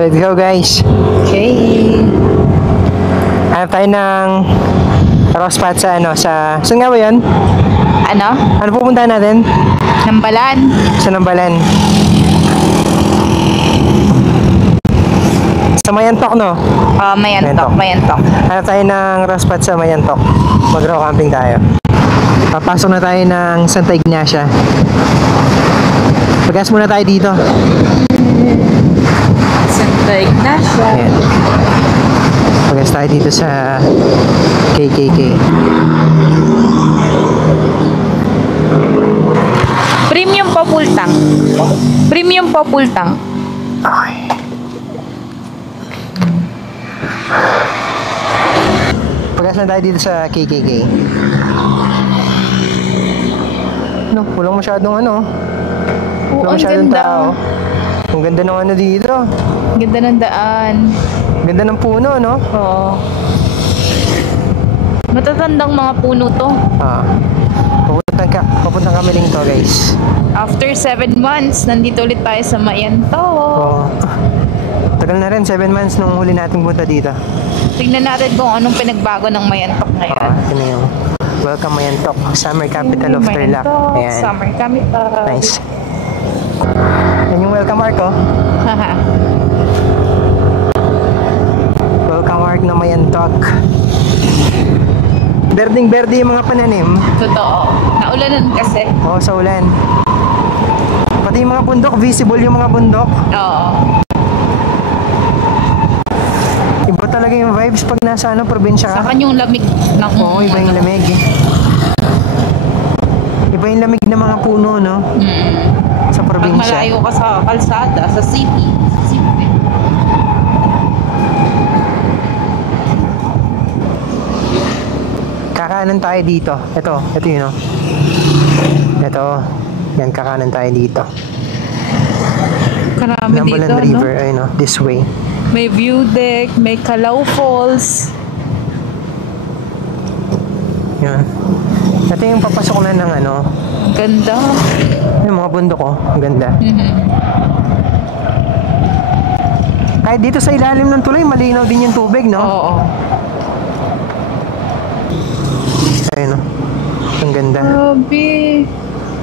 Let's go guys. Okay. Hanap tayo ng raw spot sa saan nga ba yun? Ano? Ano pupuntahan natin? Nambalan. Sa Nambalan. Sa Mayantok, no? Mayantok. Hanap tayo ng raw spot sa Mayantok. Mag-raw camping tayo. Papasok na tayo ng Santa Ignacia. Pagas muna tayo dito. Santa Ignacia. Ayan. Pagas tayo dito sa KKK. Premium Popultang. Premium Popultang. Okay. Pagas na tayo dito sa KKK. No, walang masyadong walang masyadong tao. Ang ganda ng dito. Ganda ng daan. Ganda ng puno, no? Oo. Matatandang mga puno to. Papuntang kami lang to, guys. After 7 months, nandito ulit tayo sa Mayantok. Oo. Tagal na rin, 7 months nung huli nating punta dito. Tignan natin kung anong pinagbago ng Mayantok ngayon. Ito na yung Welcome Mayantok, Summer Capital of Tarlac. Ayan. Summer Capital. Nice. Yan yung welcome mark, oh. Haha. Welcome mark na Mayantok. Berding-berde yung mga pananim. Totoo. Naulanan kasi. Oo, sa ulan. Pati yung mga bundok, visible yung mga bundok. Oo. Iba talaga yung vibes pag nasa probinsya ka. Saka yung lamig ng... Oo, iba yung lamig. Iba yung lamig ng mga puno, no? Sa Pag probinsya. malayo ka sa kalsada, sa city. Kakanan tayo dito. Ito yun, no? Ito. Yan, kakanan tayo dito. Karami Nambalan dito, River, no? ayun, no? This way. May view deck, may Calao Falls. Yan. Ito yung papasok na ng Ganda. yung mga bundok, oh. Ang ganda. Kahit dito sa ilalim ng tulay, malinaw din yung tubig, no? Oo. Ayun, no? Ang ganda. Grabe.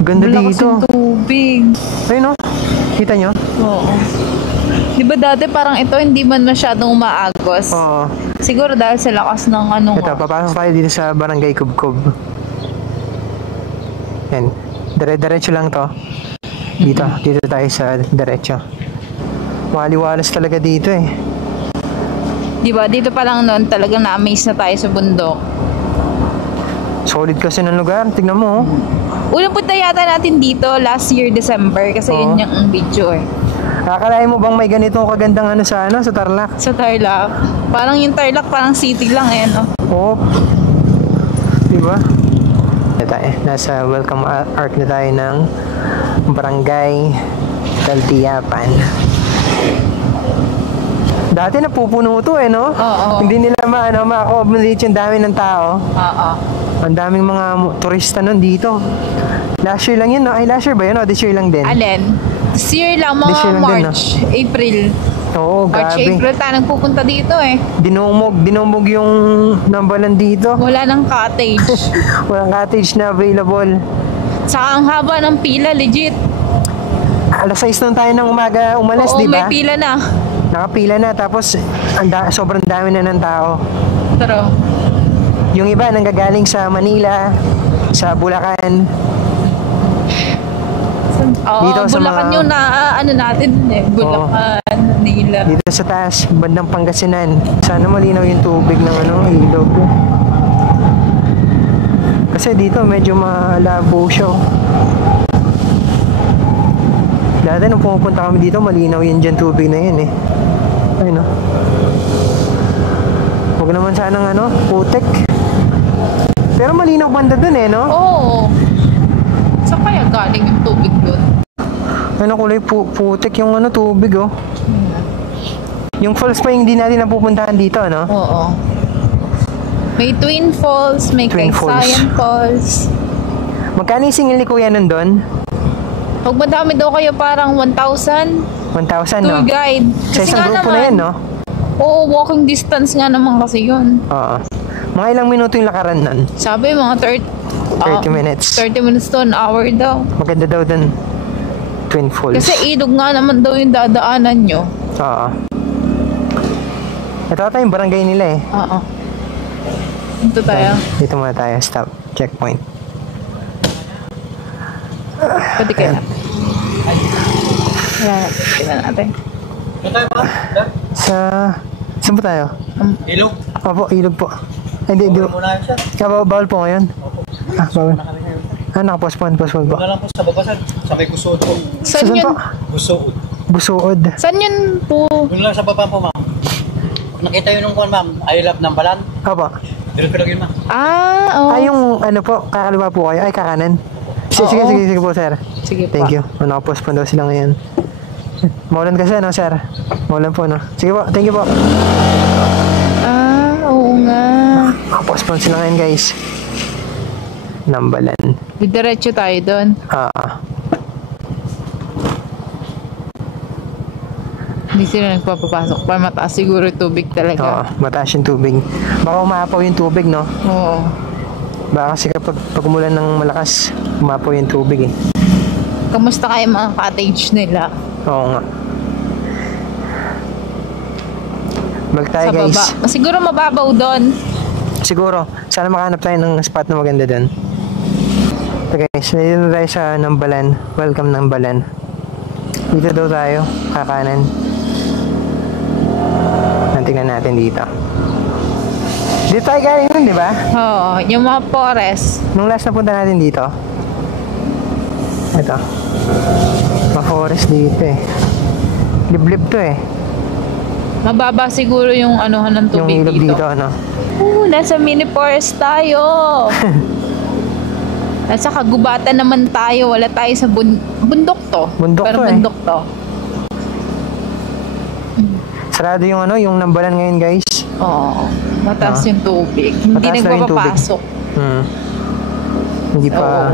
Ganda Malakas dito. yung tubig. Ayun, no? Kita nyo? Oo. Di ba dati parang ito hindi man masyadong umaagos? Oo. Siguro dahil sa lakas ng Ito, papasok tayo dito sa Barangay Kubkob. Yan. Dire-diretso lang to. Dito tayo sa diretso. Wali-walas talaga dito eh. Di ba dito pa lang noon talagang na-amaze na tayo sa bundok. Solid kasi ng lugar. Tignan mo, oh. Unang punta yata natin dito last year December kasi yun yung video eh. Kakalain mo bang may ganito kagandang sa Tarlac? Sa Tarlac. Parang yung Tarlac parang city lang eh, no? Oo. Diba? Nasa welcome arc na tayo ng Barangay Taltiapan. Dati napupuno to eh, no? Oo. Hindi nila ma-accommodate yung dami ng tao. Oo. Ang daming mga turista nun dito. Last year lang yun, no? Ay, last year ba yun? O, this year lang din? Alin? This year lang, mga This year lang din, March, April. Oo, March, grabe. April tayo nagpupunta dito eh. Dinumog yung Nambalan dito. Wala nang cottage. Walang cottage na available. Saka ang haba ng pila, legit. Alas 6 nung tayo ng umaga umalis, Oo, di ba? may pila na. Nakapila na, tapos sobrang dami na ng tao. Pero, Yung iba nanggagaling sa Manila, sa Bulacan. oo, Dito sa Bulacan mga- yung natin eh. Bulacan, Manila. Dito sa taas, bandang Pangasinan. Sana malinaw yung tubig ng ilog. Kasi dito medyo malabo siya. Dati nung pumupunta kami dito, malinaw yun dyan tubig na yun eh. Ayun, no? Huwag naman sanang putik. Pero malinaw banda dun eh, no? Oo. Saan kaya galing yung tubig doon? Ano kulay putik yung ano tubig oh. Yung falls pa yung hindi natin napupuntahan dito, no? Oo. May Twin Falls, may Twin Kaysayan Falls. Magkano yung singil ni Kuya nun doon? Pag madami daw kayo parang 1,000 1,000, tour no? guide. Sa isang grupo na yan, no? Oo, walking distance nga naman kasi yun. Oo. Mga ilang minuto yung lakaran nun? Sabi mga 30 minutes. 30 minutes to an hour daw. Maganda daw dun. Twin Falls. Kasi ilog nga naman daw yung dadaanan nyo. Oo. Ito ata yung barangay nila eh. Oo. Ito tayo. Dito muna tayo. Stop. Checkpoint. Pwede kaya. Tingnan natin. Saan po tayo? Ilog. Opo, ilog po. Hindi. Muna yun, sir. Bawal po ngayon. Bawal. Nakapospon po. Doon na lang po sa baba, sir. Sa may Busuod po. Saan yun? po? Busuod. Busuod. Saan yun po? Doon lang sa baba po, ma'am. Nakita yun nung kuwan, ma'am. I love ng balan. Opo. Diretso lang yun, ma'am. Oo. Yung ano po, kakaliwa po kayo. Ay, kakanan. Oo. Sige po, sir. Sige Thank pa. you. Nakapospon daw sila ngayon. Maulan kasi, no, sir? Maulan po, no? Sige po, thank you po. Oo nga. Nakapospon sila ngayon, guys. Nambalan. Diretso tayo doon. Hindi sila nagpapapasok para mataas siguro yung tubig Oo, talaga. mataas yung tubig. Baka umapaw yung tubig, no? Oo. Baka kasi kapag umulan ng malakas, umapaw yung tubig, eh. Kamusta kayo mga cottage nila? Oo nga. Balik tayo, Sa guys. baba. Siguro mababaw doon. Siguro. Sana makahanap tayo ng spot na maganda doon. So guys, dito tayo sa Nambalan. Welcome Nambalan. Dito daw tayo, kakanan. Tingnan natin dito. Dito tayo galing nun, di ba? Oo, yung mga forest. Nung last na punta natin dito. Ito. Ma-forest dito eh. Liblib to eh. Mababa siguro yung anuhan ng Yung tubig ilog dito, ano. Nasa mini forest tayo. Nasa kagubatan naman tayo. Wala tayo sa bundok to. Bundok Pero to eh. bundok to. Sarado yung ano, yung Nambalan ngayon, guys. Oo. Mataas yung tubig. Hindi Mataas daw yung tubig. nagpapapasok. Hindi pa Oo.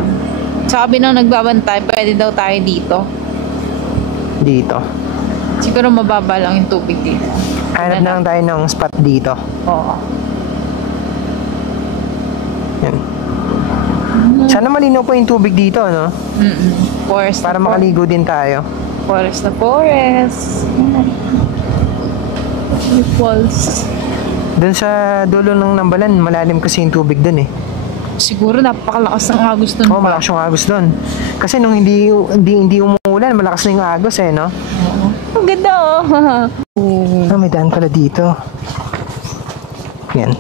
Sabi nang nagbabantay, pwede daw tayo dito. dito. Siguro mababa lang yung tubig dito. Hanap na lang tayo ng spot dito. Oo. Yan. Sana malinaw po yung tubig dito, no? Forest Para na makaligo din tayo. Forest na forest. May falls. Doon sa dulo ng Nambalan, malalim kasi yung tubig doon eh. Siguro napakalakas ng agos nun. Oo, malakas yung agos doon. Kasi nung hindi umuulan, malakas na yung agos eh, no? Ang ganda oh. May daan pala dito. Yan.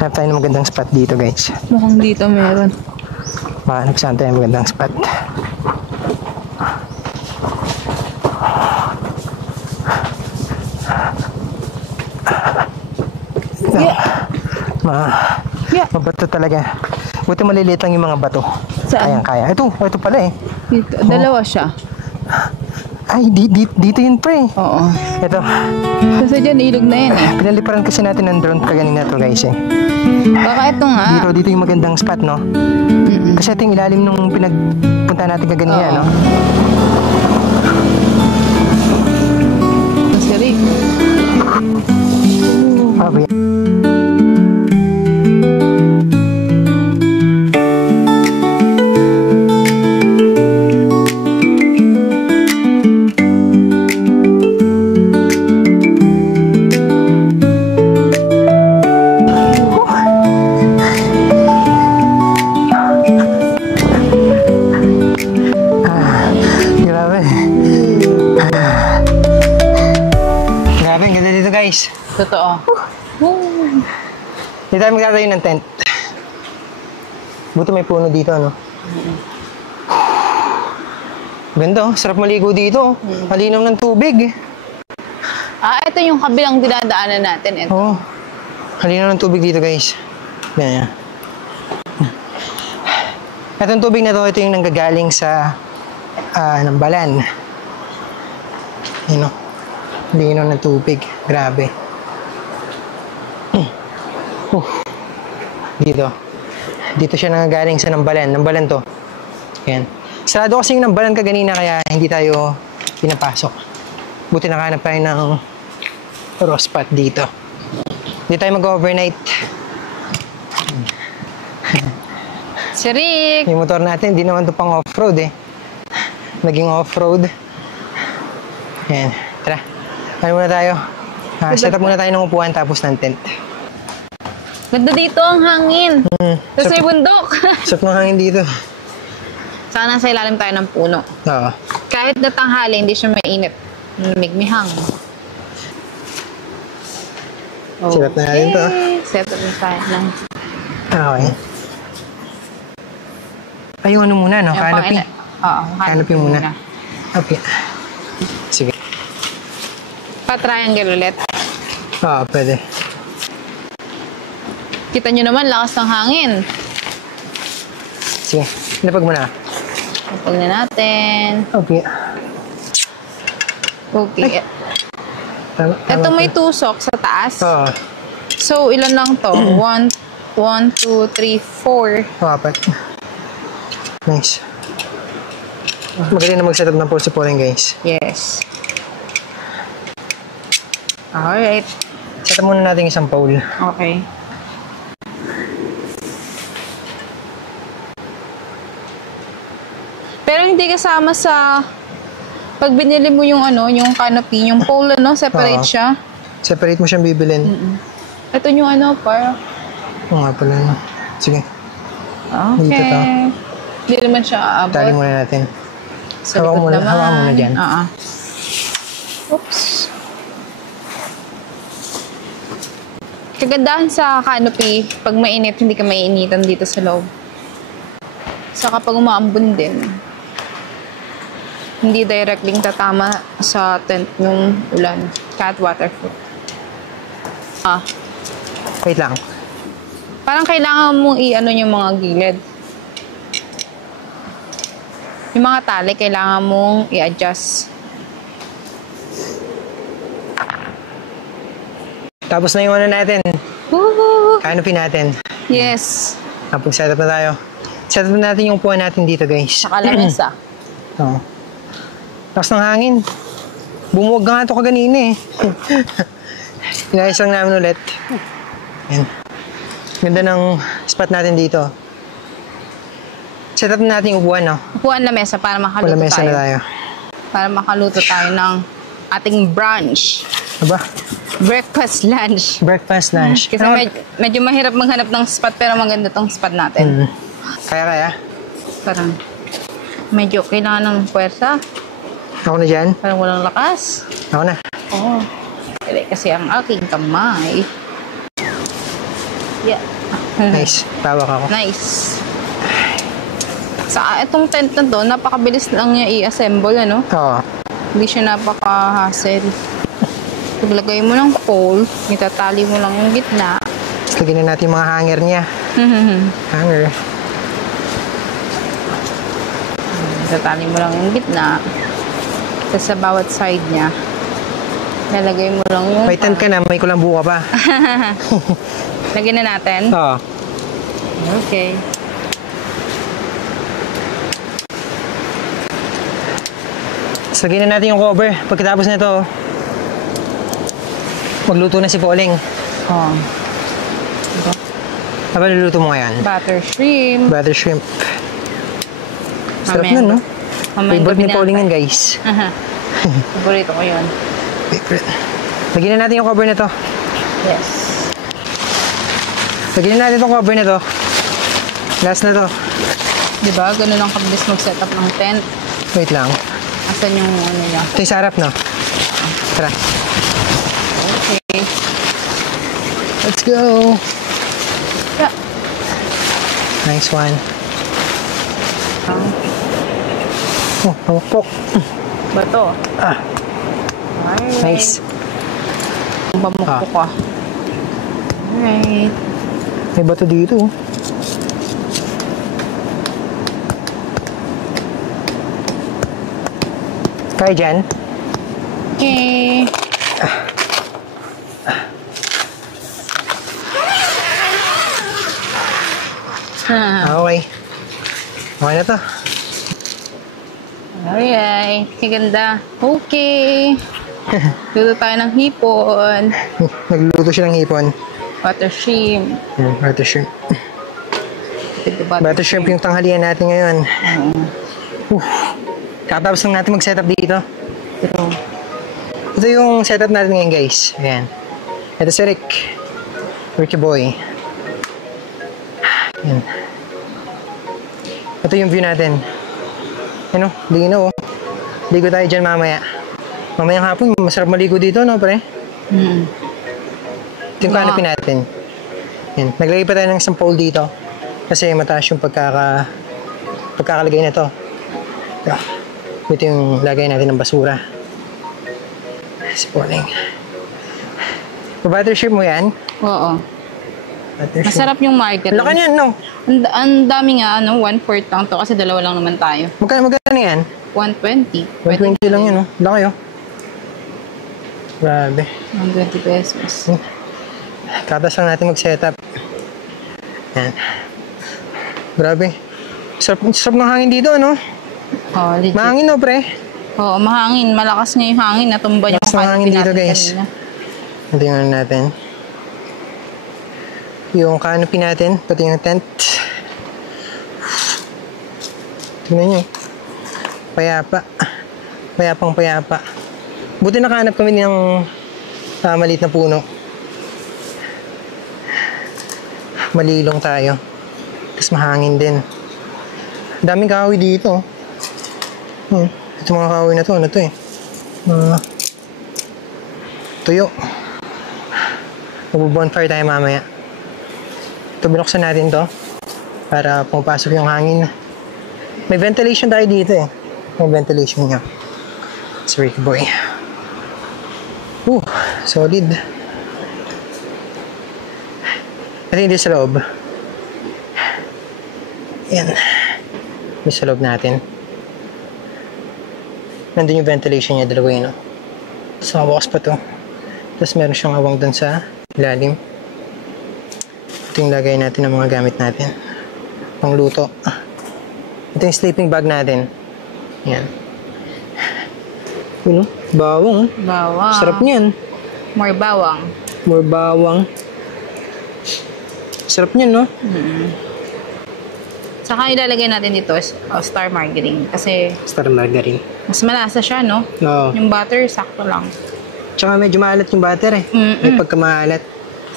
Hanap tayo ng magandang spot dito, guys. Mukhang dito meron. Mahanap saan tayo ng magandang spot. Mabato talaga. Buti maliliit lang yung mga bato. Saan? Kaya. Ito pala eh. Dito. Dalawa siya. Ay, dito yun pre. Oo. Ito. Kasi dyan ilog na yan eh. Pinaliparan kasi natin ng drone kaganina to guys eh. Baka ito nga. Dito yung magandang spot, no? Kasi ito yung ilalim nung pinagpunta natin kaganina, no? Kasi rin. Sabi. Guys. Totoo. Dito tayo magtatayo ng tent. Buti may puno dito, no? Ganda, oh. Sarap maligo dito. Malinaw ng tubig. Ito yung kabilang dinadaanan natin. Ito. Oo. Halina ng tubig dito, guys. Yan. Itong tubig na to, ito yung nanggagaling sa Nambalan. Yun o. Lino ng tubig. Grabe. Dito. Dito siya nanggagaling sa Nambalan. Nambalan to. Yan. Sarado kasi yung Nambalan kaganina kaya hindi tayo pinapasok. Buti nakahanap tayo ng raw spot dito. Hindi tayo mag-overnight. Si Rick! Yung motor natin, hindi naman to pang off-road eh. Naging off-road. Yan. Tara. Ano muna tayo? Set up muna tayo ng upuan tapos ng tent. Ganda dito ang hangin. Tapos may bundok. Sarap ng hangin dito. Sana sa ilalim tayo ng puno. Oo. Kahit na tanghali, hindi siya mainit. Migmihang. Set up na natin to. Set up na tayo ng... Okay. Ay, yung ano muna, no? Canopy. Oo, Canopy muna. Okay. Sige. Pa-triangle ulit. Oo, pwede. Kita nyo naman, lakas ng hangin. Sige. Lapag mo na. Kapag na natin. Okay. Okay. Tama, Ito may tusok sa taas. Oo. So, ilan lang to? 1, 2, 3, 4. Apat. Nice. Magaling na mag-setup ng pulse pouring, guys. Yes. Alright. Set up muna natin isang pole. Okay. Pero hindi kasama sa pag binili mo yung ano, yung canopy, yung pole, no? Separate Oo. siya. Separate mo siyang bibilin. Ito yung ano, para... Oo nga pala, no? Sige. Dito to. Okay. Hindi naman siya aabot. Tali muna natin. Sa Hawakan likod muna- naman. hawakan muna dyan. Oo. Oops. Kagandahan sa canopy, pag mainit, hindi ka maiinitan dito sa loob. Saka pag umaambon din, hindi directly tatama sa tent yung ulan. Kahit waterproof. Wait lang. Parang kailangan mong i-ano yung mga gilid. Yung mga tali, kailangan mong i-adjust. Tapos na yung ano natin. Woohoo! Canopy natin. Yes. Napag-set up na tayo. Set up na natin yung upuan natin dito, guys. Saka lamesa. Oo. Tapos ng hangin. Bumuwag nga ito kaganina eh. Inayos lang namin ulit. Yan. Ganda ng spot natin dito. Set up na natin yung upuan, no? Upuan lamesa para makaluto Palamesa tayo. na tayo. Para makaluto tayo ng ating brunch. Aba, Breakfast, lunch. breakfast, lunch. Kasi Ano? medyo mahirap maghanap ng spot pero maganda tong spot natin. Kaya. Parang medyo kailangan ng puwersa. Ako na dyan. Parang walang lakas. Ako na. Oo. Kasi ang aking kamay. Yeah. Nice. Tawak ako. Nice. Sa itong tent na to, napakabilis lang niya i-assemble, ano? Oo. Hindi siya napaka-hassle. Paglagay mo ng pole, itatali mo lang yung gitna. Tapos lagyan na natin yung mga hanger niya. Hanger. Itatali mo lang yung gitna. Tapos sa bawat side niya, lalagay mo lang yung... May tent ka na, may kulambu ka pa. Lagyan na natin. Oo. Okay. Tapos lagyan na natin yung cover. Pagkatapos nito, magluto na si Pauling. Oh. Ano ba niluluto mo ngayon? Butter shrimp. Butter shrimp. Sarap Mamaya- nun, no? mamaya Favorite gabi ni na Pauling tayo. yan, guys. Paborito ko yun. Favorite. Lagyan na natin yung cover nito. Yes. Lagyan na natin itong cover nito. Last na to. Diba? Ganun ang kabilis mag-set up ng tent. Wait lang. Asan yung ano niya? Ito yung sarap, no? Tara. Okay. Let's go! Yeah. Nice one. Oh, pangpok. Bato. Ah, Alright. nice. Pamukpo ka. Alright. May bato dito. Oh. Kaya dyan? Okay. Okay. Okay na to. Alright. Ganda. Okay. Luto tayo ng hipon. Nagluluto siya ng hipon. Butter shrimp. Butter shrimp. Butter Butter shrimp yung tanghalian natin ngayon. Kakatapos lang natin mag-setup dito. Ito yung setup natin ngayon, guys. Ayan. Ito si Rick. Ricky Boy. Ayan. Ito yung view natin. Ano? Linaw, oh. Ligo tayo dyan mamaya. Mamayang hapon, masarap maligo dito, no, pre? Ito yung canopy natin. Ayan. Naglagay pa tayo ng isang pole dito. Kasi mataas yung pagkakalagay na to. Ito yung lagay natin ng basura. Spawning. Butter shrimp mo yan? Oo. Butter shrimp. Masarap yung market. Laka niyan, no? Ang dami nga, 1/4 lang to kasi dalawa lang naman tayo. Magkano yan? 120. 120 lang yun, no? Laki, oh. Grabe. 120 pesos. Katas lang natin mag-setup. Yan. Grabe. Sarap ng hangin dito, ano? Oh, legit. Mahangin, no, pre? Oo, mahangin. Malakas nga yung hangin. Natumba yung Malakas ng hangin canopy dito, natin guys. kanina. Tingnan natin. Yung canopy natin, pati yung tent. Tingnan nyo. Payapa. Payapang payapa. Buti nakahanap kami ng maliit na puno. Malilong tayo. Tapos mahangin din. Daming kahoy dito. Ito mga kahoy na to. Ano to eh? Tuyo. Mag-bonfire tayo mamaya. Ito, binuksan natin to. Para pumapasok yung hangin. May ventilation tayo dito eh. May ventilation niya. It's Ricky Boy. Solid. Ito hindi sa loob. Ayan. May sa loob natin. Nandun yung ventilation niya, dalawa yun. Tapos nakabukas pa to. Tapos meron siyang awang dun sa ilalim. Ito yung lagay natin ng mga gamit natin. Pangluto. Ito yung sleeping bag natin. Ayan. Yun, bawang. Bawang. Sarap niyan. More bawang. More bawang. Sarap niyan, no? Saka ilalagay natin dito star margarine. Kasi Star margarine. mas malasa siya, no? Oo. Yung butter, sakto lang. Tsaka medyo maalat yung butter eh. May pagkamaalat.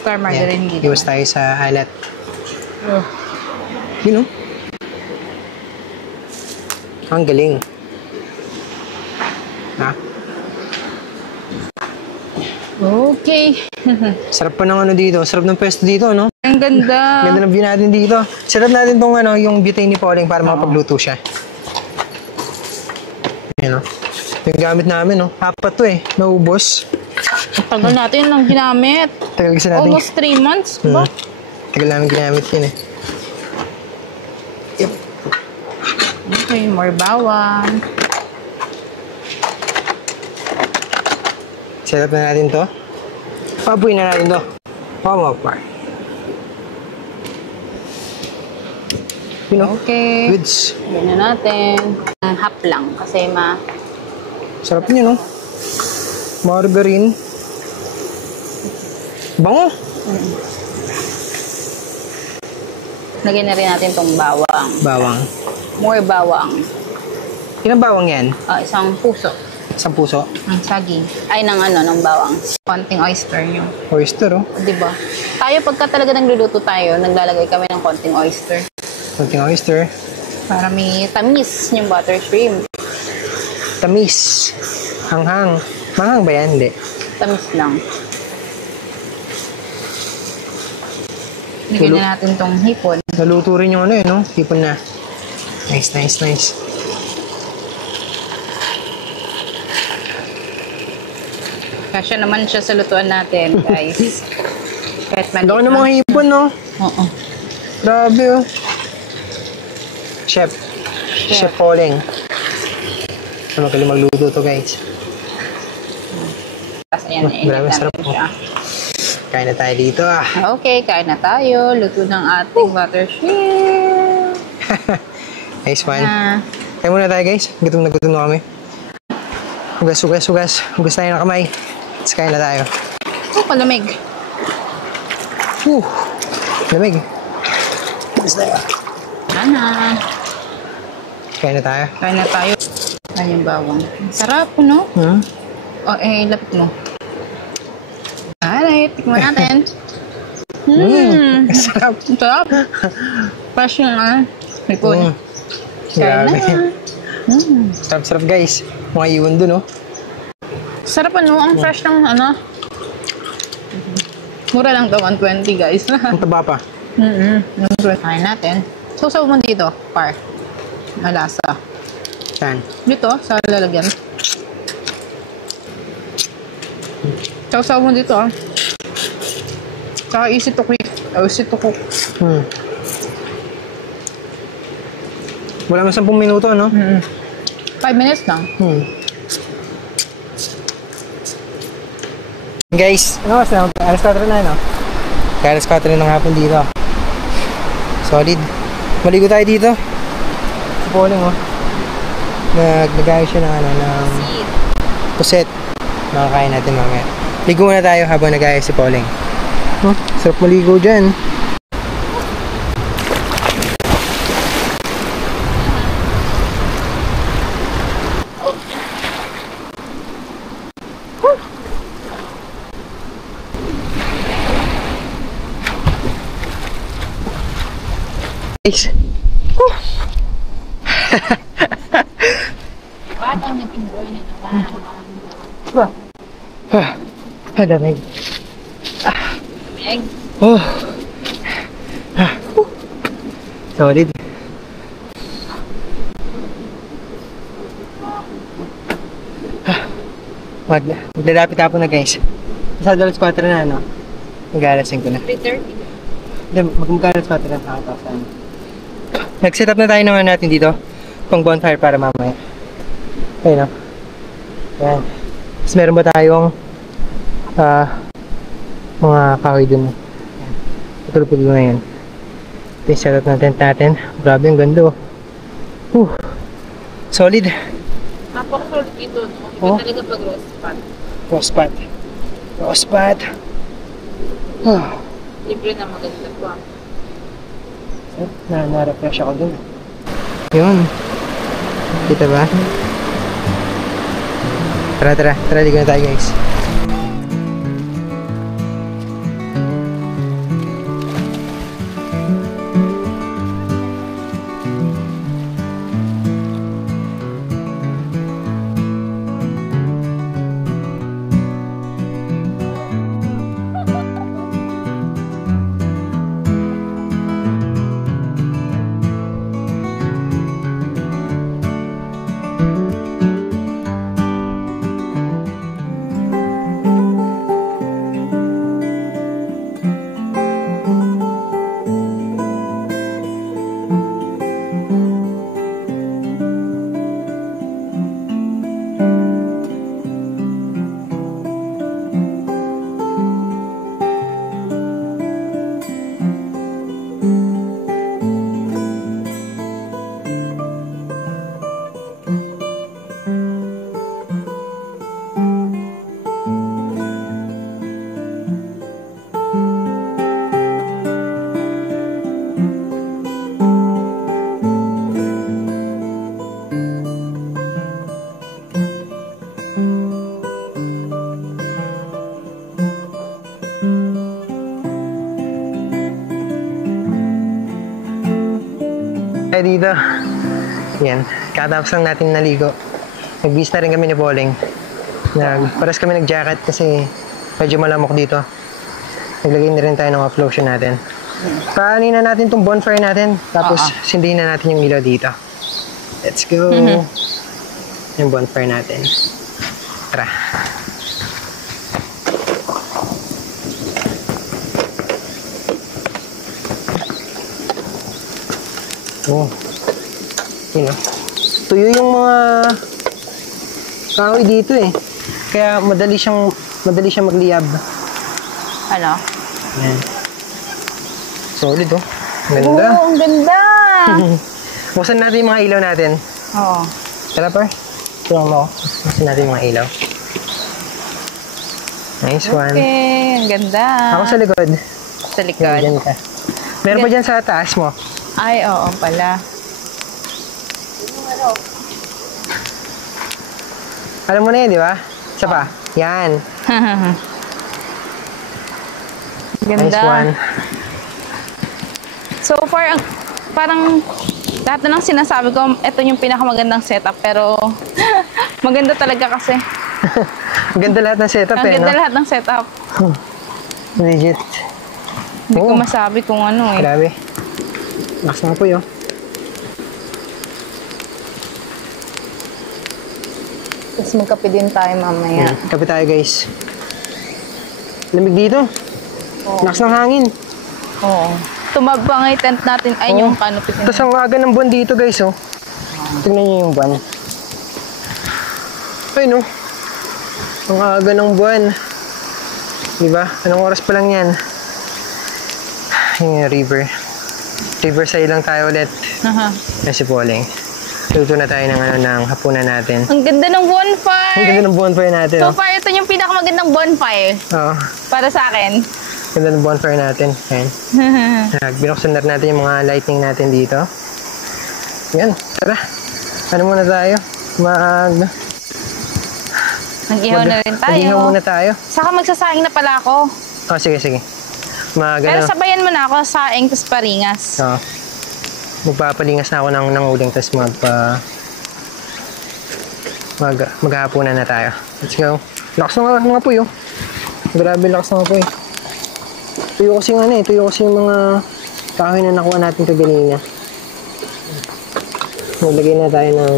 Star margarine Ayan. dito. Iwas tayo sa alat. Yun, no? Ang galing. Ha? Okay. Sarap pa ng ano dito. Sarap ng pwesto dito, no? Ang ganda. Ganda ng view natin dito. Set up natin tong ano, yung butane ni Pauling para makapagluto siya. Ayan, no? Ito yung gamit namin, no? 4 to eh. Naubos. Ang tagal natin lang ginamit. Tagal kasi natin. Almost 3 months, ba? Tagal namin ginamit yun eh. Okay, more bawang. Set up na natin to. Pabuin na natin to. Warm up bar. You know? Okay. Goods. Gawin na natin. Half lang kasi Sarap niya, no? Margarine. Bango. lagyan na rin natin tong bawang. Bawang. More bawang. Ilang bawang yan? Isang puso. Isang puso. Ang saging. Ay, ng bawang. Konting oyster nyo. Oyster, oh. Diba? Tayo, pagka talaga nagluluto tayo, naglalagay kami ng konting oyster. Konting oyster. Para may tamis yung butter shrimp. Tamis. Hanghang. Manghang ba yan? Hindi. Tamis lang. Lagyan na natin tong hipon. Naluto rin yung ano eh, no? Hipon na. Nice, nice, nice. Kasya naman siya sa lutuan natin, guys. Kahit Laki maliit ng mga lang. hipon, no? Oo. Grabe, oh. Chef. Chef Pauling. Magaling magluto to, guys. Tapos ayan, Grabe, init sarap natin po. siya. Kain na tayo dito, ah. Okay, kain na tayo. Luto ng ating butter shrimp. Nice one. Ah, Kain muna tayo, guys. Gutom na kami. Hugas tayo ng kamay. Tapos kain na tayo. oh, palamig. Lamig. Tapos tayo. Ana. Kain na tayo. Kain na tayo. Ano yung bawang? Sarap, no? Hmm? O, lapit mo. Alright, tikman natin. Sarap. Ang sarap. Fresh yung, hipon. Kain Grabe. na. Sarap, guys. Mga iwan dun, oh. Sarap ang fresh ng Mura lang to, 120 guys. Ang taba pa. Kain natin. Susaw mo dito, par. Malasa. Saan? Dito, sa lalagyan. Sausaw mo dito, Tsaka easy to quick. Easy to cook. Wala man 10 minuto, no? 5 minutes lang. Guys, ano oras na? Alas 4 na, no? Kaya alas 4 ng hapon dito. Solid. Maligo tayo dito. Si Pauling, oh. Nagayos siya ng, ng puset. Makakain natin mamaya. Ligo muna tayo habang nagayos si Pauling. Sarap maligo dyan. Guys. Batang nag-enjoy na naman. Lamig. Egg. Solid. Maglalapit tapo na, guys. Sa alas 4 na, no? Mag-alasing ko na. 3:30. Hindi, mag-alas 4 na nakatapos. Nag-set up na tayo naman natin dito. Pang bonfire para mamaya. Ayun, no? Ayan. Tapos meron ba tayong mga kahoy dun. Ayan. Putol-putol na yan. Ito yung setup ng tent natin. Grabe, ang ganda, oh. Solid. Napakasolid dito, no? Iba Oh. talaga pag roast pan. Roast pot. Libre na maganda pa. Na-refresh ako dun. Yun. Kita ba? Tara, ligo na tayo, guys. Dito. Yan. Katapos lang natin naligo. Nag-bis na rin kami ni Pauling. Paras kami nag-jacket kasi medyo malamok dito. Naglagay na rin tayo ng off lotion natin. Paanin na natin itong bonfire natin. Tapos sindihin na natin yung ilaw dito. Let's go. Yung bonfire natin. Tara. Oh. Yun o. Tuyo yung mga kahoy dito eh. Kaya madali siyang magliyab. Ano? Yan. Solid oh. Ganda. Oo, ang ganda! Buksan natin yung mga ilaw natin. Oo. Tara par. Tulong mo ako. Buksan natin yung mga ilaw. Nice one. Okay, ang ganda. Ako sa likod. Sa likod. Diyan ka. Meron pa dyan sa taas mo. Ay, oo pala. Alam mo na yun, di ba? Isa pa. Yan. Ganda. Nice one. So far, parang lahat na ng sinasabi ko, ito yung pinakamagandang setup. Pero maganda talaga kasi. Maganda lahat ng setup Ang eh, ganda no? lahat ng setup. Legit. Hindi ko Oo. masabi kung ano eh. Grabe. Lakas nga po yun. Tapos magkape din tayo mamaya. Kape tayo guys. Lamig dito. Lakas ng hangin. Oo. Tumabang ang tent natin. Ay, yung canopy. Tapos ang aga ng buwan dito guys, oh. Tignan niyo yung buwan. Ay no. Ang aga ng buwan. Diba? Anong oras pa lang yan? Yung river. Riverside lang tayo ulit. Aha. Yan si Pauling. Luto na tayo ng, ng hapunan natin. Ang ganda ng bonfire! Ang ganda ng bonfire natin. So Oh. far, ito yung pinakamagandang bonfire Oo. para sa akin. Ganda ng bonfire natin. Ayan. Binuksan na natin yung mga lighting natin dito. Yan. Tara. Ano muna tayo? Mag-ihaw na rin tayo. Mag-ihaw muna tayo. Saka magsasaing na pala ako. Oh, sige, sige. Pero sabayan mo na ako, saing tapos paringas. Oo. Magpapalingas na ako ng uling, tapos maghahapunan na tayo. Let's go. Lakas ng mga puyo. Grabe lakas ng mga puyo. Tuyo kasi yung tuyo kasi yung mga kahoy na nakuha natin kaganina. Maglagay na tayo ng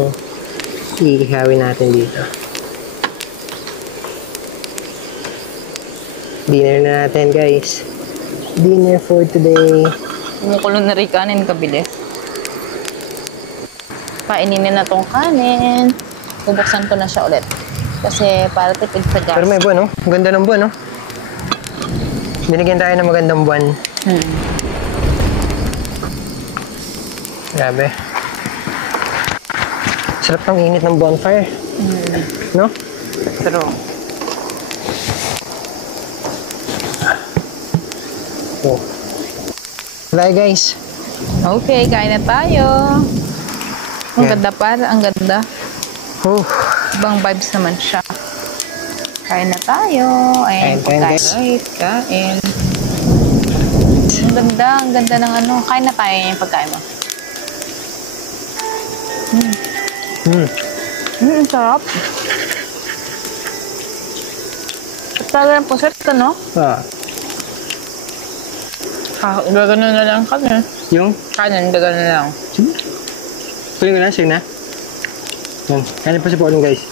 iihawin natin dito. Dinner na natin guys. Dinner for today. Kumukulo na rin kanin, kabilis. Paininin na tong kanin. Bubuksan ko na siya ulit. Kasi para tipid sa gas. Pero may buwan, no? Ang ganda ng buwan, no? Binigyan tayo ng magandang buwan. Grabe. Sarap ng init ng bonfire. No? Pero, Oh. Bye guys. okay, kain na tayo. Ang Yeah. ganda para, ang ganda. Oh. Ibang vibes naman siya. Kain na tayo. Ayan, Kain, guys. Kain. Ang ganda ng ano. Kain na tayo yung pagkain mo. Sarap. Talagang puset ka, no? Ah. Gagano na lang kami. Yung? Kanin, gagano na lang. Sige. Tuloy ko na, sige na. Yan. Kanin pa si Pauling guys.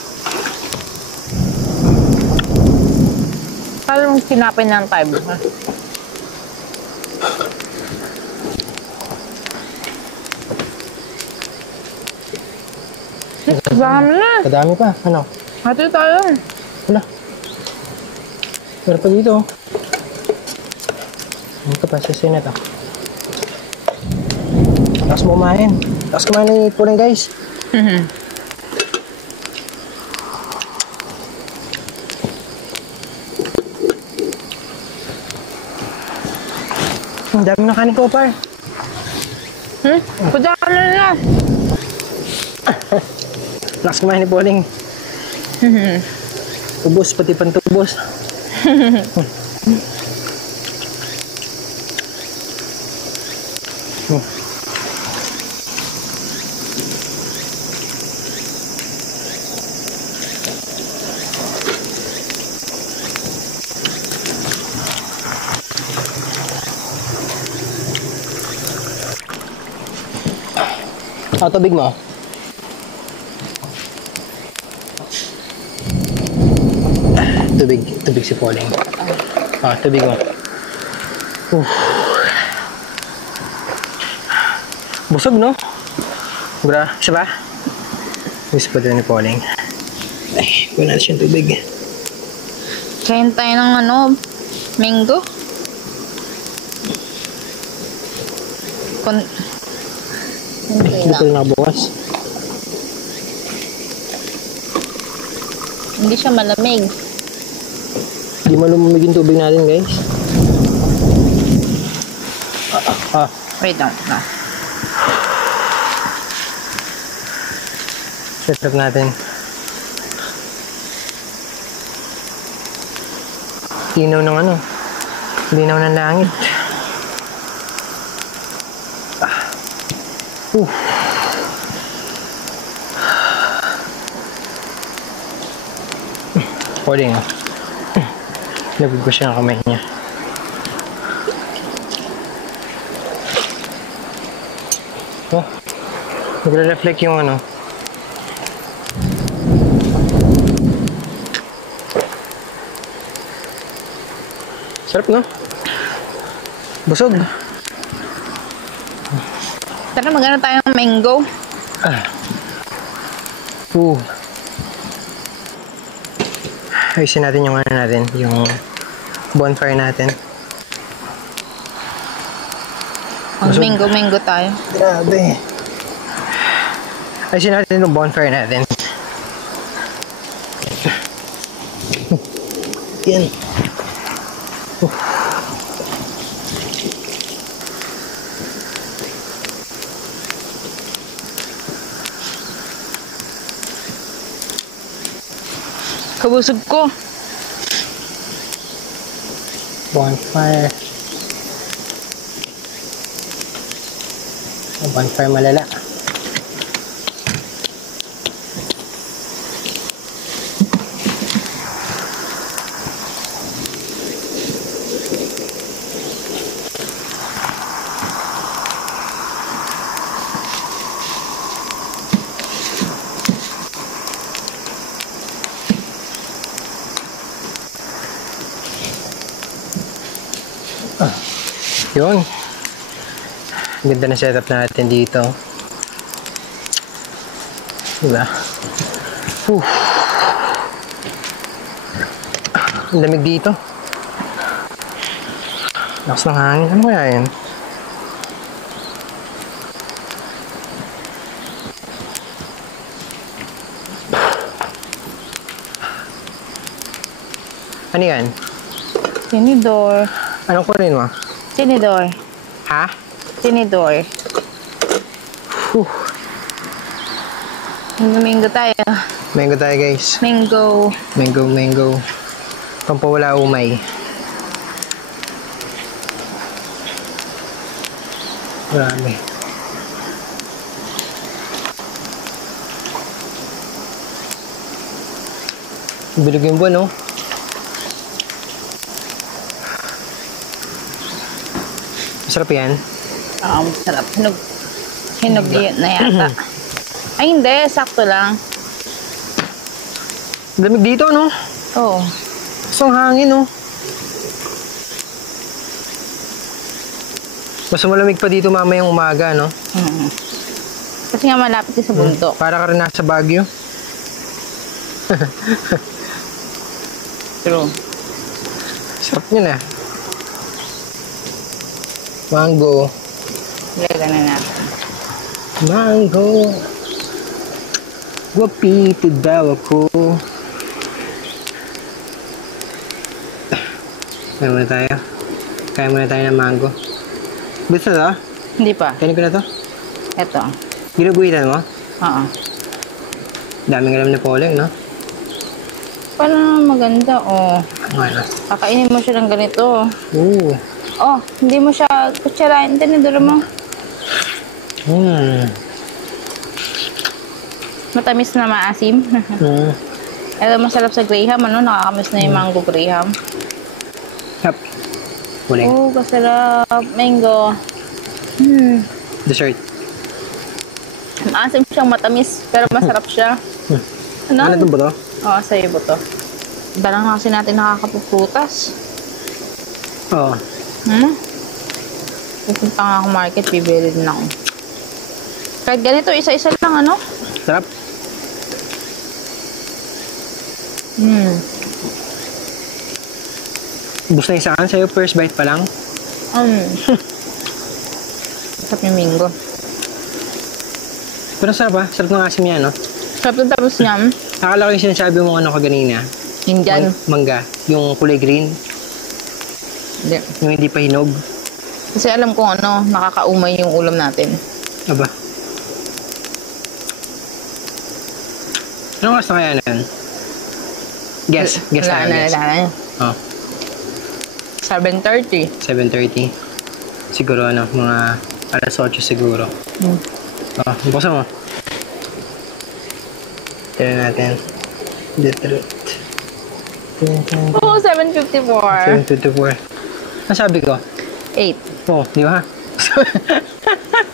Parang tinapay ng tayo. Ha? Dami na. Kadami pa. Ano? Hati tayo. Wala. Meron pa dito. Ano ka pa? Susunod ah. Tapos mo kumain. Tapos kumain ni Pauling guys. Ang dami ng kanin ko, par. Puja ka na na. Lakas kumain ni Pauling. Tubos, pati pantubos. Tubig mo. Tubig si Pauling. Tubig mo. Busog, no? Bra, isa ba? Gusto pa din ni Pauling. Ay, kuha natin siyang tubig. Kain tayo ng mango. Hindi Hindi na. pala nakabukas. Hindi siya malamig. Hindi malumamig yung tubig natin, guys. Wait lang. No. Set up natin. Linaw ng linaw ng langit. Pauling, labig ko siya ng kamay niya. Oh, nagre-reflect yung sarap, no? Busog. Tara, magano tayo ng mango. Ayusin natin yung yung bonfire natin. Mango tayo. Grabe. Ayusin natin yung bonfire natin. Yan. Kabusog ko. Bonfire. Bonfire malala. Yun. Ganda na setup natin dito. Diba? Ang lamig dito. Lakas ng hangin. Ano kaya yan? Ano yan? Tinidor. Anong kunin mo? Tinidor. Ha? Tinidor. Mango tayo. Mango tayo, guys. Mango. Mango. Pampawala umay. Marami. Bilog yung buwan, no? Masarap yan. Masarap. Hinog na yata. Ay, hindi. Sakto lang. Lamig dito, no? Oo. Gusto ang hangin, no? Mas malamig pa dito mamayang umaga, no? Kasi nga malapit sa bundok. Para ka rin nasa Baguio. True. Sarap niya na. Mango. Lagyan na natin. Mango. Guwapito daw ako. Kaya muna tayo. Kaya muna tayo ng mango. Gusto na to? Hindi pa. Kainin ko na to? Ito. Ginuguhitan mo? Oo. Daming alam na Pauling, no? Parang maganda, oh. Ano? Kakainin mo siya ng ganito. Ooh. Oh, hindi mo siya kutsarain. Tinidor mo. Matamis na maasim. Ito masarap sa Graham, nakakamiss na yung mango Graham. Yep. Pauling. Oh, kasarap. Mango. Dessert. Maasim siyang matamis, pero masarap siya. Ano itong buto? Oo, sa'yo ba to? Dalang kasi natin nakakapuprutas. Oo. Pupunta nga ako market, bibili din ako. Kahit ganito, isa-isa lang, ano? Sarap. Ubus na isa kan sa'yo, first bite pa lang. Sarap yung mango. Pero sarap ah. Sarap ng asim yan, no? Sarap yung tapos niya. Akala ko yung sinasabi mo ano kaganina. Indian. Mangga. Yung kulay green. Hindi. Yung hindi pa hinog. Kasi alam kong ano, nakakaumay yung ulam natin. Aba. Anong oras na kaya na yan? Guess. Guess Wala tayo, na, guess. wala na. Oh, 7:30. 7:30. Siguro ano, mga alas 8 siguro. Oh, buksan mo. Tira natin. The truth. Oo, 7:54. 7:54. Ang sabi ko? 8. Oh, di ba?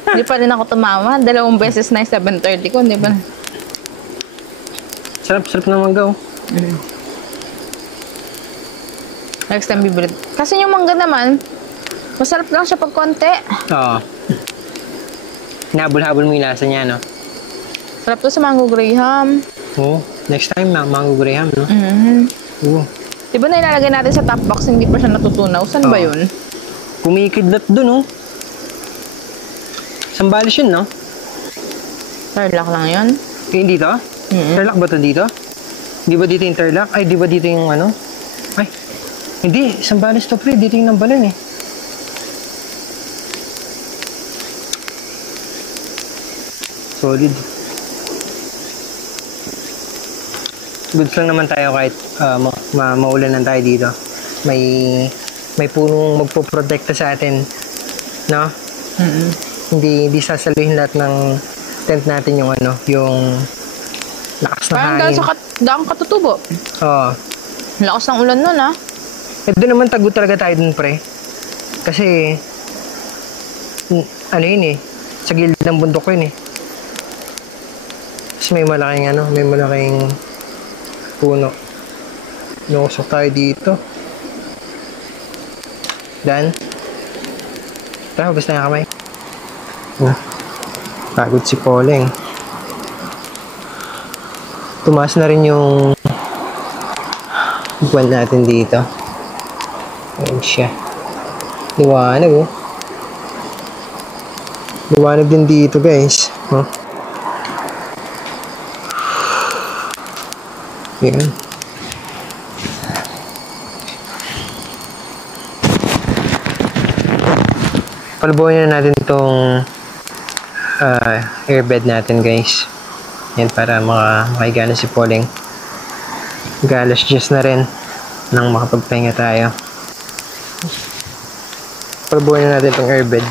Hindi pa rin ako tumawa. 2 beses na yung 7:30 ko, di ba? Sarap na mangga, oh. Next time bibili. Kasi yung mangga naman, masarap lang siya pag konti. Oo. Nabul-habol mo yung lasa niya, no? Sarap to sa mango graham. Oo. Next time, mango graham, no? Oo. Di ba na ilalagay natin sa top box, hindi pa siya natutunaw? Saan ba Oo. yun? Kumikidlat dun, oh. Sambales yun, no? Tarlac lang yun. Yung dito? Tarlac ba to dito? Di ba dito yung Tarlac? Ay, di ba dito yung ano? Ay, hindi. Sambales to, pre. Dito yung Nambalan, eh. Solid. Goods lang naman tayo kahit maulanan tayo dito. May punong magpoprotekta sa atin. No? Hindi sasaluhin lahat ng tent natin yung ano, yung lakas ng Parang hangin. daang katutubo. Oo. Lakas ng ulan nun, ah. Doon naman tago talaga tayo dun, pre. Kasi, ano yun eh, sa gilid ng bundok yun eh. Tapos may malaking puno. Nusok tayo dito. Dan. Tara, hugas na yung kamay. Pagod si Poleng. Tumaas na rin yung buwan natin dito. Ayan siya. Liwanag, oh. Liwanag din dito, guys. Oh. Yan. Palubuhin na natin itong airbed natin, guys. Yan, para makahiga na si Poleng. Galas just na rin nang makapagpahinga tayo. Palubuhin na natin itong airbed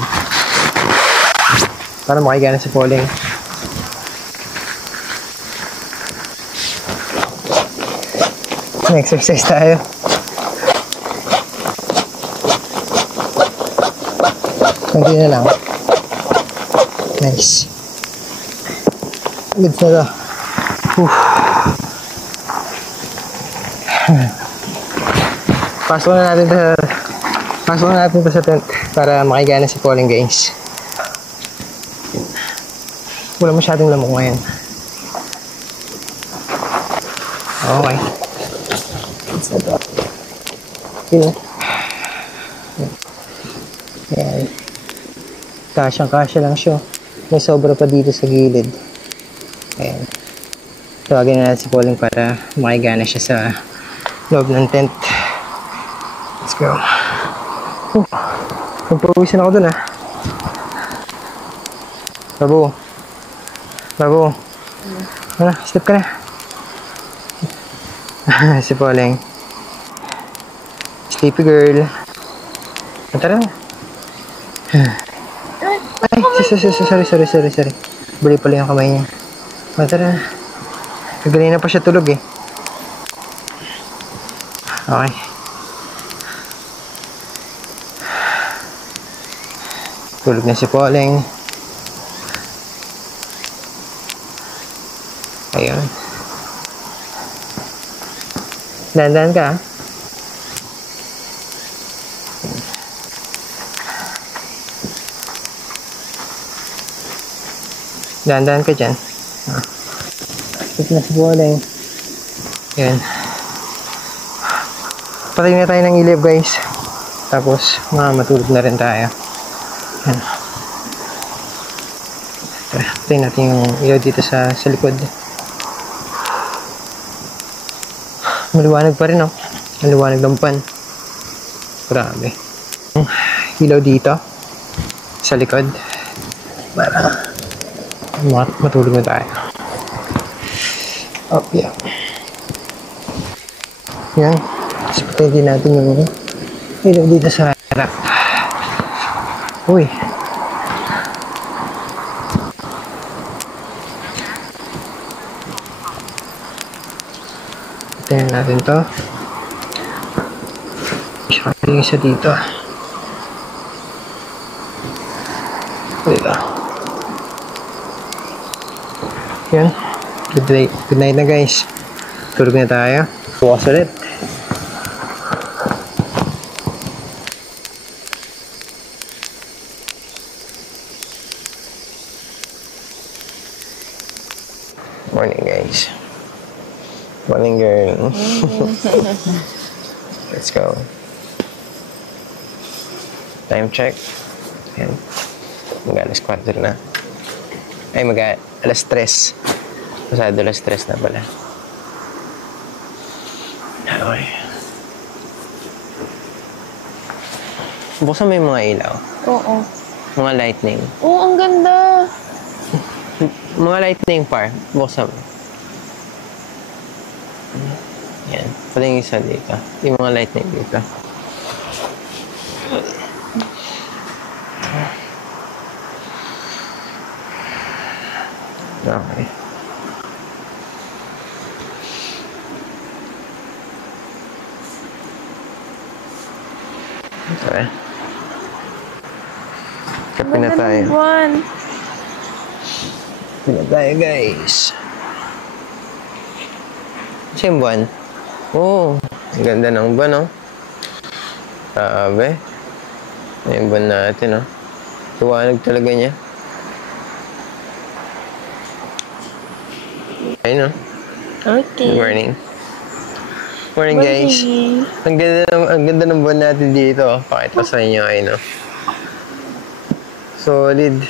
para makahiga na si Poleng. Exercise tayo. Kunti na lang. Nice. Good na to. Pasok na natin to sa tent para makahiga na si Poleng, guys. Wala masyadong lamok ngayon. Okay. It's na to. Yun. Yan. Kasyang-kasya lang siya. May sobra pa dito sa gilid. Ayan. Tawagin na natin si Poleng para makahiga na siya sa loob ng tent. Let's go. Magpawisin ako dun, ah. Babu. Ano, step ka na. Si Poleng. Sleepy girl. Tara na. Ay, sorry. Buli pala yung kamay niya. Tara na. Kanina pa siya tulog, eh. Okay. Tulog na si Poleng. Ayun. Dahan-dahan ka, ah. Dahan-dahan ka dyan. Ito na si Boling. Yan. Patay na tayo ng ilaw guys. Tapos, matulog na rin tayo. Yan. Patay natin yung ilaw dito sa likod. Maliwanag pa rin, oh. Maliwanag ng pan. Grabe. Ilaw dito sa likod. Para matulog na tayo. Oh, yeah. Yan. Tapos patayin din natin yung ilaw dito sa harap. Uy. Patayin natin to. Saka yung isa dito. Dito. Yan. Good night na guys. Tulog na tayo. Bukas ulit. Morning guys. Morning girl. Let's go. Time check. Yan. Mag-alas 4 na. Ay, alas 3. Pasado alas 3 na pala. Okay. Buksan mo yung mga ilaw. Oo. Mga lightning. Oo, ang ganda. Mga lightning par. Buksan mo. Yan. Pala yung isa dito. Yung mga lightning dito. Okay. Okay. Kape na tayo. Kape na tayo, guys. Kasi yung buwan. Oh, ang ganda ng buwan, oh. Grabe. Yung buwan natin, oh. Tuwanag talaga niya. Ayun, oh. Okay. Good morning. Morning, guys. Ang ganda ng buwan natin dito. Pakita sa inyo, ayun, oh. Solid.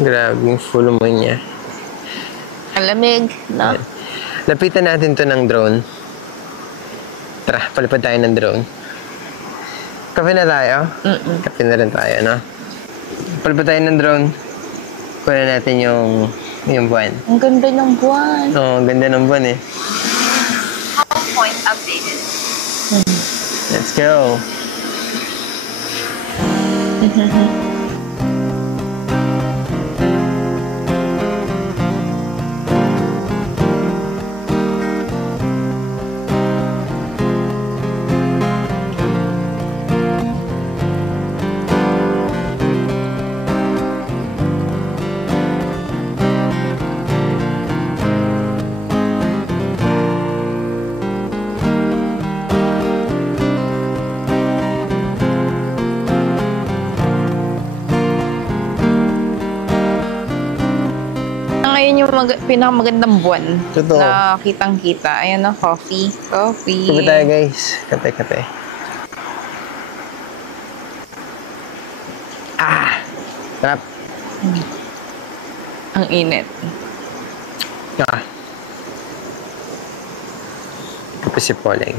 Grabe yung full moon niya. Ang lamig, no? Lapitan natin to ng drone. Tara, palipad tayo ng drone. Kape na tayo? Kape na rin tayo, no? Palipad tayo ng drone. Kunin natin yung buwan. Ang ganda ng buwan. Oo, ang ganda ng buwan, eh. Home point updated. Let's go. Ngayon yung pinakamagandang buwan. Totoo. Na kitang-kita. Ayan na, coffee. Coffee. Kape tayo, guys. Kape. Ah! Sarap. Ang init. Ah. Kape si Pauling.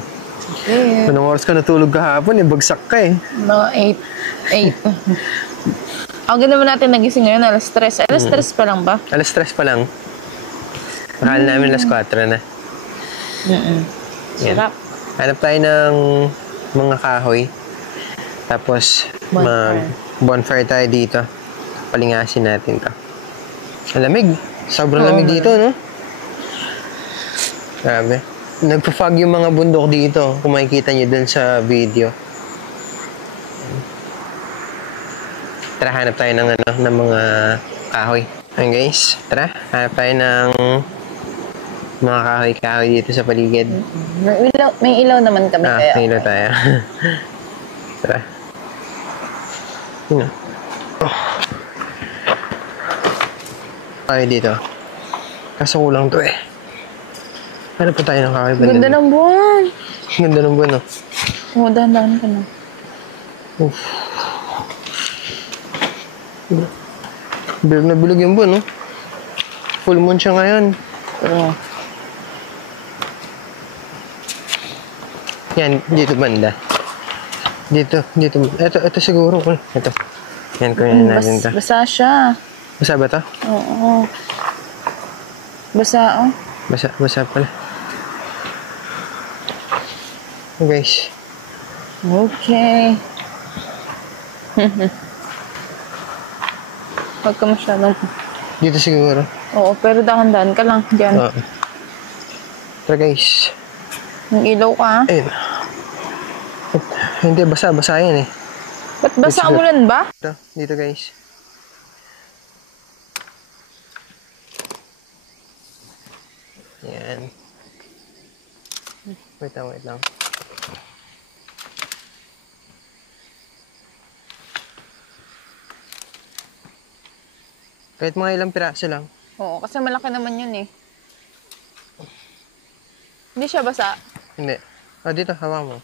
Okay. Anong oras ka natulog kahapon? Bagsak ka, eh. No, 8. Ang ganda naman natin nagising ngayon, alas 3. Alas 3 pa lang ba? Alas 3 pa lang. Akala namin alas 4 na. Yan. Sarap. Hanap tayo ng mga kahoy. Tapos, bonfire tayo dito. Palingasin natin to. Ang lamig. Sobrang lamig dito, no? Grabe. Nagpa-fog yung mga bundok dito. Kung makikita nyo dun sa video. Tara, hanap tayo ng mga kahoy. Ayun guys, tara. Hanap tayo ng mga kahoy-kahoy dito sa paligid. May ilaw naman kami kaya. May ilaw tayo. Tara. Yun. Oh. Kahoy dito. Kaso kulang to eh. Ano pa tayo ng kahoy ba? Ganda ng buwan. Ganda ng buwan, no? Oo, dahan-dahan ka na. Oof. Bilog na bilog yung buwan, no? Full moon siya ngayon. Oo. Yan, dito banda. Dito. Ito siguro. Ito. Yan, kunin natin to. Basa siya. Basa ba to? Oo. Basa, oh. Basa pala. Oh, guys. Okay. Huwag ka masyadong... Dito siguro. Oo, pero dahan-dahan ka lang dyan. Oo. Tara, guys. Yung ilaw ka, ha? Ayun. Hindi, basa yan eh. Ba't basa umulan ba? Dito guys. Yan. Wait lang. Kahit mga ilang piraso lang. Oo, kasi malaki naman yun eh. Hindi siya basa. Hindi. Dito, hawak mo.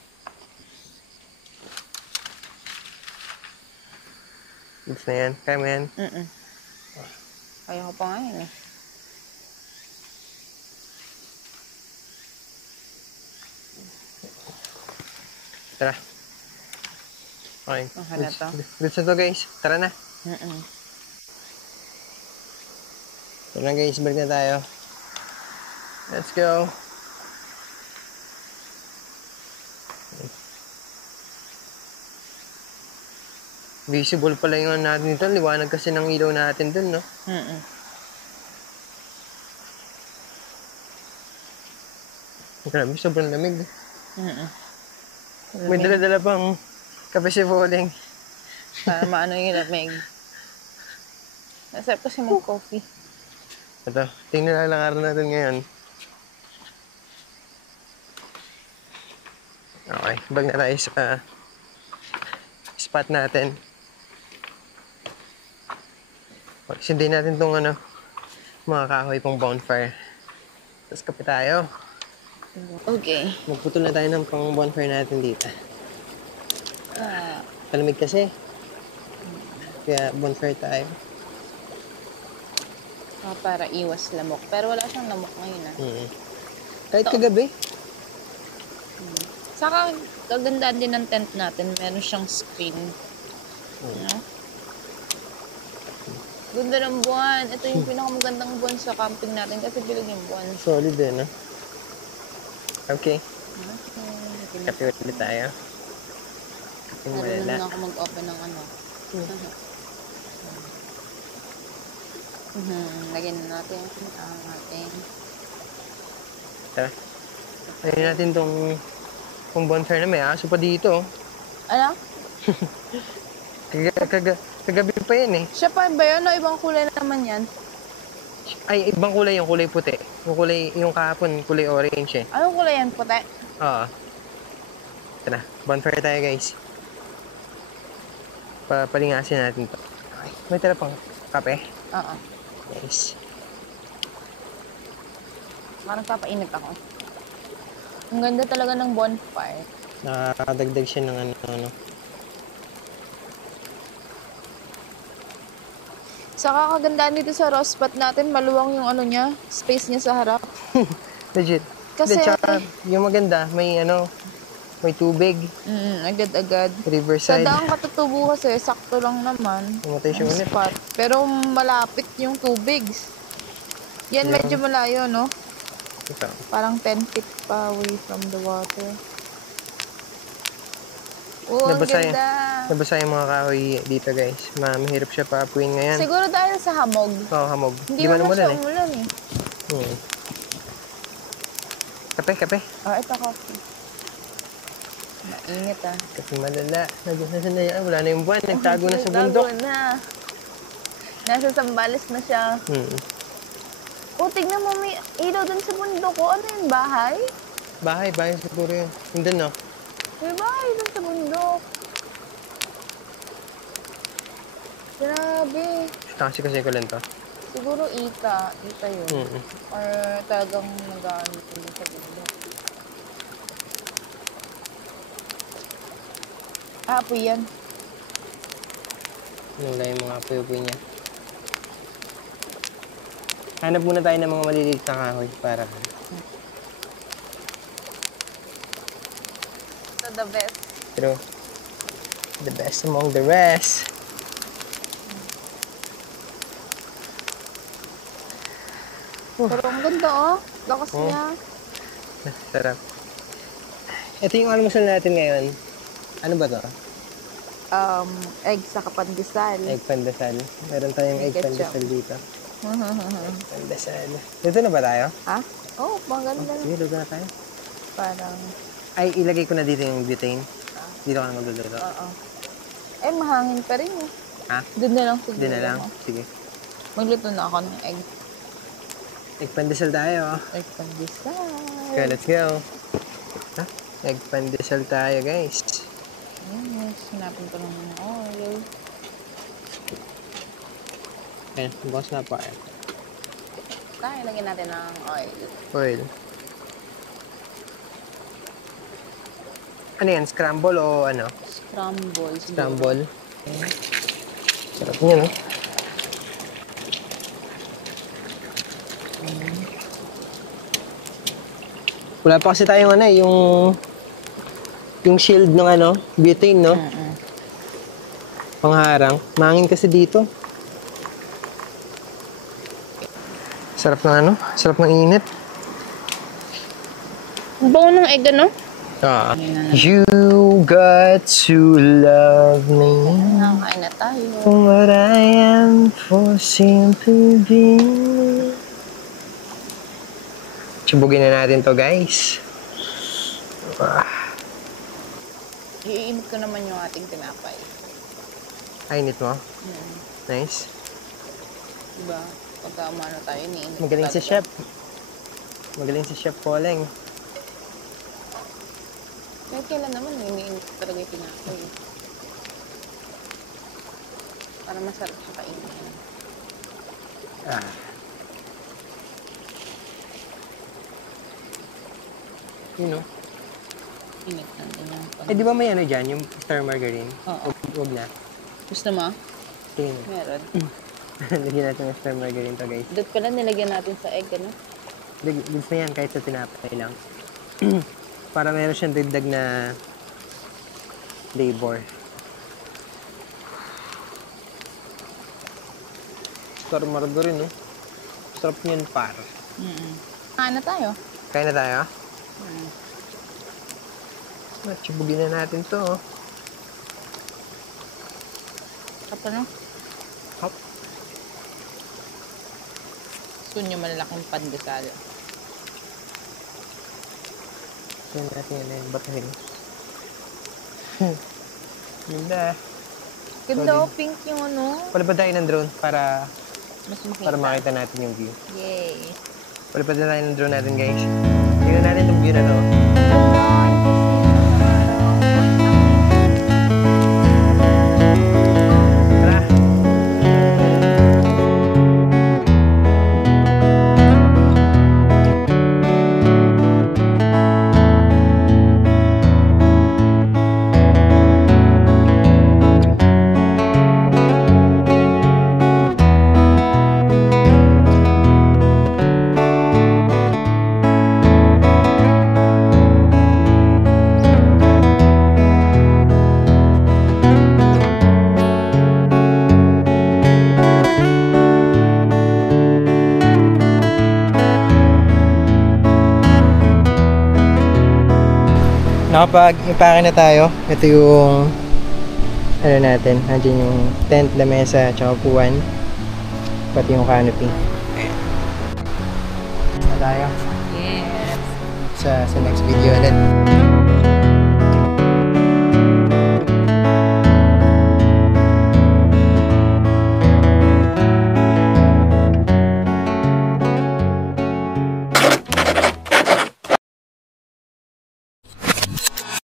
Goods na yan. Kaya mo yan. Kaya ko pa nga yun eh. Tara. Okay. Okay na to. Goods na to guys. Tara na. Tara na guys. Balik na tayo. Let's go. Visible pala yung natin dito. Liwanag kasi ng ilaw natin dun, no? Grabe, sobrang lamig. May dala-dala pang kape si Voling. Para maano yung lamig. Nasarap kasi mag coffee. Ito, tingnan lang araw natin ngayon. Okay, bag na tayo sa spot natin. Sindin natin tong mga kahoy pang bonfire. Tapos kape tayo. Okay. Magputol na tayo ng pang bonfire natin dito. Palamig kasi. Kaya bonfire tayo. Para iwas lamok. Pero wala siyang lamok ngayon Kahit kagabi. Saka kagandaan din ng tent natin. Meron siyang screen. Ganda ng buwan. Ito yung pinakamagandang buwan sa camping natin kasi bilog yung buwan. Solid din, no? Okay. Kape ulit tayo. Kape Marunong malala. na ako mag-open ng Lagyan na natin ang ating... Tara. Lagyan natin tong bonfire na may aso pa dito. Ano? Kagabi pa yan eh. Siya pa ba yun? O ibang kulay naman yan? Ay, ibang kulay yung kulay puti. Yung kahapon, kulay orange eh. Anong kulay yan? Puti? Oo. Tara, bonfire tayo guys. Palingasin natin to. Okay. May tira pang kape? Oo. Nice. Parang papainit ako. Ang ganda talaga ng bonfire. Nakadagdag siya ng ano. Saka kagandaan dito sa raw spot natin, maluwang yung niya, space niya sa harap. Legit. Kasi... Tsaka, yung maganda, may tubig. Agad-agad. Riverside. Sa daang katutubo kasi, sakto lang naman. Pumatay siya ulit. Spot. Pero malapit yung tubig. Yan medyo malayo, no? Ito. Parang 10 feet pa away from the water. Oh, ang ganda. Nabasa yung mga kahoy dito guys. Mahirap siya paapuin ngayon. Siguro dahil sa hamog. Oo, hamog. Hindi mo na siya umulan eh. Kape. Ito coffee. Mainit Kape malala. Nasaan na yan? Wala na yung buwan. Nagtago na sa bundok. Nagtago na. Nasa Sambales na siya. Tignan mo, may ilaw dun sa bundok ko. Ano yung bahay? Bahay siguro yun. Hindi no? May bahay dun sa bundok. Grabe. Taxi kasi ko lang to. Siguro ita. Ita yun. Mm. Or talagang nag-ano sa bundok. Apoy yan. Nulay yung mga puyo-puyo niya. Hanap muna tayo ng mga maliliit na kahoy para So the best. pero the best among the rest. Pero ang ganda oh. Lakas Oh. niya. Sarap. Ito yung almusal natin ngayon. Ano ba to? Egg sa kapandesal. Egg pandesal. Meron tayong egg Ketchup. pandesal dito. Egg pandesal. Dito na ba tayo? Ha? Oh, maganda. Sige, dito na tayo. Parang, Ay, ilagay ko na dito yung butane. Dito ka na magluluto. oo. Eh, mahangin pa rin eh. Ha? Doon na lang siguro. Doon na lang. ako. Sige. Magluto na ako ng egg. Egg pandesal tayo. Egg pandesal. Okay, let's go. Ha? Egg pandesal tayo, guys. Yes, sinapin ko lang ng oil. Ayan, bukas na pa. Kaya lagyan natin ng oil. Oil. Ano yan? Scramble o ano? Scramble. siguro. Scramble. Sarap niya, no? Wala pa kasi tayong ano eh, yung shield ng ano, butane, no? Mm-mm. Pangharang. Mangin kasi dito. Sarap ng ano? Sarap ng init. Ang bango ng egg, ano? Ah. You got to love me. Nakakain na tayo. What I am for simply being. Tsubugin na natin to, guys. Iinit ko naman yung ating tinapay. Ay, init mo. Hmm. Nice. Diba? Pagka umano tayo, iniinit Magaling si talaga. Chef. Magaling si Chef Poleng. Kahit kailan naman, iniinit talaga yung tinapay. Para masarap siya kainin. Ah. You know. Init natin yung Eh, di ba may ano dyan? Yung star margarine? Oo. Huwag na. Gusto mo? Tingin. Meron. Lagyan natin ng star margarine to, guys. Doon pala nilagyan natin sa egg, ano? Goods na yan kahit sa tinapay lang. Para meron siyang dagdag na flavor. Star margarine, no? Sarap niyan, par. Kain na tayo. Kain na tayo, ah? Mm. Tsubugin na natin to, oh. Sarap ano? Hop. Gusto nyo malalaking pandesal. Yan natin yung batahin. Ganda. Ganda Solid. oh, pink yung ano. Palipad tayo ng drone para Mas makita. makita natin yung view. Yay. Palipad na tayo ng drone natin, guys. Tingnan natin yung view na to. Tara. Nakapag-impake na tayo. Ito yung ano natin. Nandiyan yung tent, lamesa, tsaka upuan. Pati yung canopy. Na tayo Yes. sa next video ulit.